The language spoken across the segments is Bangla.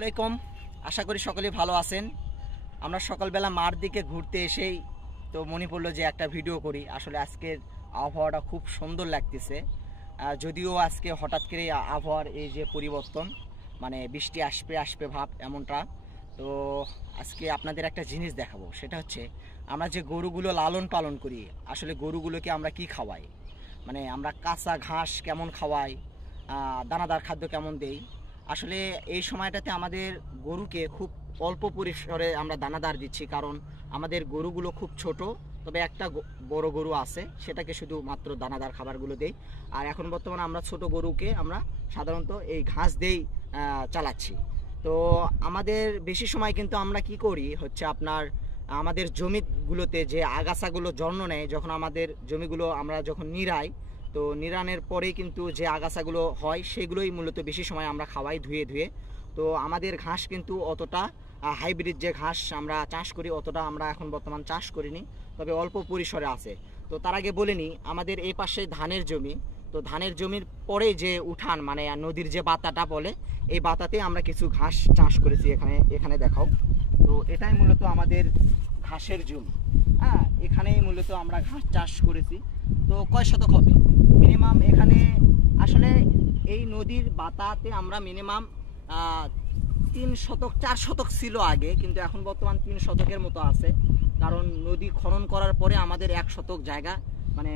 আলাইকুম, আশা করি সকলেই ভালো আছেন। আমরা সকালবেলা মাঠ দিকে ঘুরতে এসেই তো মনে পড়লো যে একটা ভিডিও করি। আসলে আজকের আবহাওয়াটা খুব সুন্দর লাগতেছে, যদিও আজকে হঠাৎ করে আবহাওয়ার এই যে পরিবর্তন, মানে বৃষ্টি আসবে আসবে ভাব এমনটা। তো আজকে আপনাদের একটা জিনিস দেখাবো, সেটা হচ্ছে আমরা যে গরুগুলো লালন পালন করি, আসলে গরুগুলোকে আমরা কি খাওয়াই, মানে আমরা কাঁচা ঘাস কেমন খাওয়াই, দানাদার খাদ্য কেমন দেই। আসলে এই সময়টাতে আমাদের গরুকে খুব অল্প পরিসরে আমরা দানাদার দিচ্ছি, কারণ আমাদের গরুগুলো খুব ছোট। তবে একটা বড় গরু আছে, সেটাকে শুধুমাত্র দানাদার খাবারগুলো দেই। আর এখন বর্তমানে আমরা ছোট গরুকে আমরা সাধারণত এই ঘাস দিয়েই চালাচ্ছি। তো আমাদের বেশি সময় কিন্তু আমরা কি করি হচ্ছে আপনার আমাদের জমিগুলোতে যে আগাছাগুলো জন্ম নেয়, যখন আমাদের জমিগুলো আমরা যখন নিড়াই, তো নিড়ানোর পরেই কিন্তু যে আগাছাগুলো হয় সেগুলোই মূলত বেশি সময় আমরা খাওয়াই ধুয়ে ধুয়ে। তো আমাদের ঘাস কিন্তু অতটা হাইব্রিড যে ঘাস আমরা চাষ করি অতটা আমরা এখন বর্তমান চাষ করিনি, তবে অল্প পরিসরে আছে। তো তার আগে বলে নিই, আমাদের এই পাশে ধানের জমি। তো ধানের জমির পরে যে উঠান, মানে নদীর যে বাতাটা বলে, এই বাতাতে আমরা কিছু ঘাস চাষ করেছি। এখানে দেখাও। তো এটাই মূলত আমাদের ঘাসের জমি। হ্যাঁ, এখানেই মূলত আমরা ঘাস চাষ করেছি। তো কয় শতক হবে মিনিমাম এখানে? আসলে এই নদীর বাতাতে আমরা মিনিমাম 3 শতক 4 শতক ছিল আগে, কিন্তু এখন বর্তমান 3 শতকের মতো আছে। কারণ নদী খনন করার পরে আমাদের 1 শতক জায়গা, মানে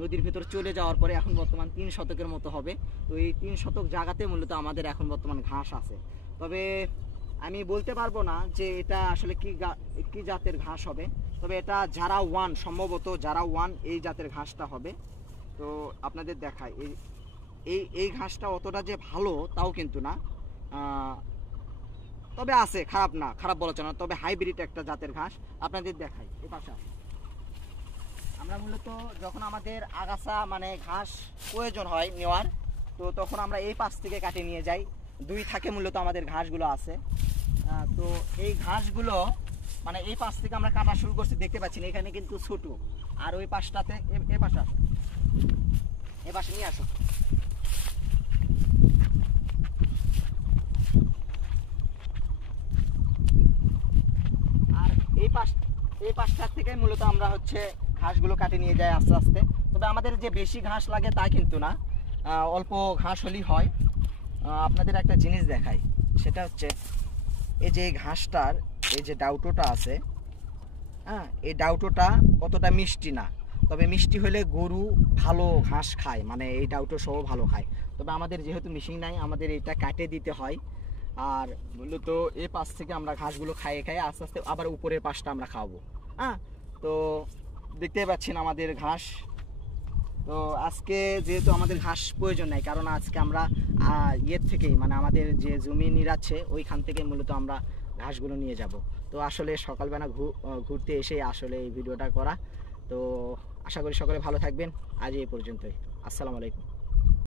নদীর ভিতর চলে যাওয়ার পরে এখন বর্তমান 3 শতকের মতো হবে। তো এই 3 শতক জায়গাতে মূলত আমাদের এখন বর্তমান ঘাস আছে। তবে আমি বলতে পারবো না যে এটা আসলে কি জাতের ঘাস হবে, তবে এটা যারা ওয়ান, সম্ভবত যারা ওয়ান এই জাতের ঘাসটা হবে। তো আপনাদের দেখায় এই ঘাসটা অতটা যে ভালো তাও কিন্তু না, তবে আছে, খারাপ না, খারাপ বলা চলে না, তবে হাইব্রিড একটা জাতের ঘাস। আপনাদের দেখাই এ পাশে আমরা মূলত যখন আমাদের আগাছা মানে ঘাস প্রয়োজন হয় নেওয়ার, তো তখন আমরা এই পাশ থেকে কাটে নিয়ে যাই। 2 থাকে মূলত আমাদের ঘাসগুলো আছে। তো এই ঘাসগুলো মানে এই পাশ থেকে আমরা কাটা শুরু করছি, দেখতে পাচ্ছি এখানে কিন্তু ছোট। আর ওই পাশটাতে এ পাশে আসো, এ পাশে নিয়ে আসো। আর এই পাশটার থেকে মূলত আমরা হচ্ছে ঘাসগুলো কাটে নিয়ে যাই আস্তে আস্তে। তবে আমাদের যে বেশি ঘাস লাগে তা কিন্তু না, অল্প ঘাস হলেই হয়। আপনাদের একটা জিনিস দেখাই, সেটা হচ্ছে এই যে ঘাসটার এই যে ডাউটোটা আছে, হ্যাঁ, এই ডাউটোটা অতটা মিষ্টি না। তবে মিষ্টি হলে গরু ভালো ঘাস খায়, মানে এই ডাউটো সহ ভালো খায়। তবে আমাদের যেহেতু মেশিন নাই, আমাদের এটা কাটে দিতে হয়। আর মূলত এই পাশ থেকে আমরা ঘাসগুলো খাইয়ে খাইয়ে আস্তে আস্তে আবার উপরের পাশটা আমরা খাওয়াবো। হ্যাঁ, তো দেখতেই পাচ্ছেন আমাদের ঘাস। তো আজকে যেহেতু আমাদের ঘাস প্রয়োজন নাই, কারণ আজকে আমরা ইয়ের থেকেই, মানে আমাদের যে জমি নিড়াচ্ছে ওইখান থেকে মূলত আমরা ঘাসগুলো নিয়ে যাব। তো আসলে সকালবেলা ঘুরতে এসে আসলে এই ভিডিওটা করা। তো আশা করি সকলে ভালো থাকবেন। আজ এই পর্যন্তই। আসসালামু আলাইকুম।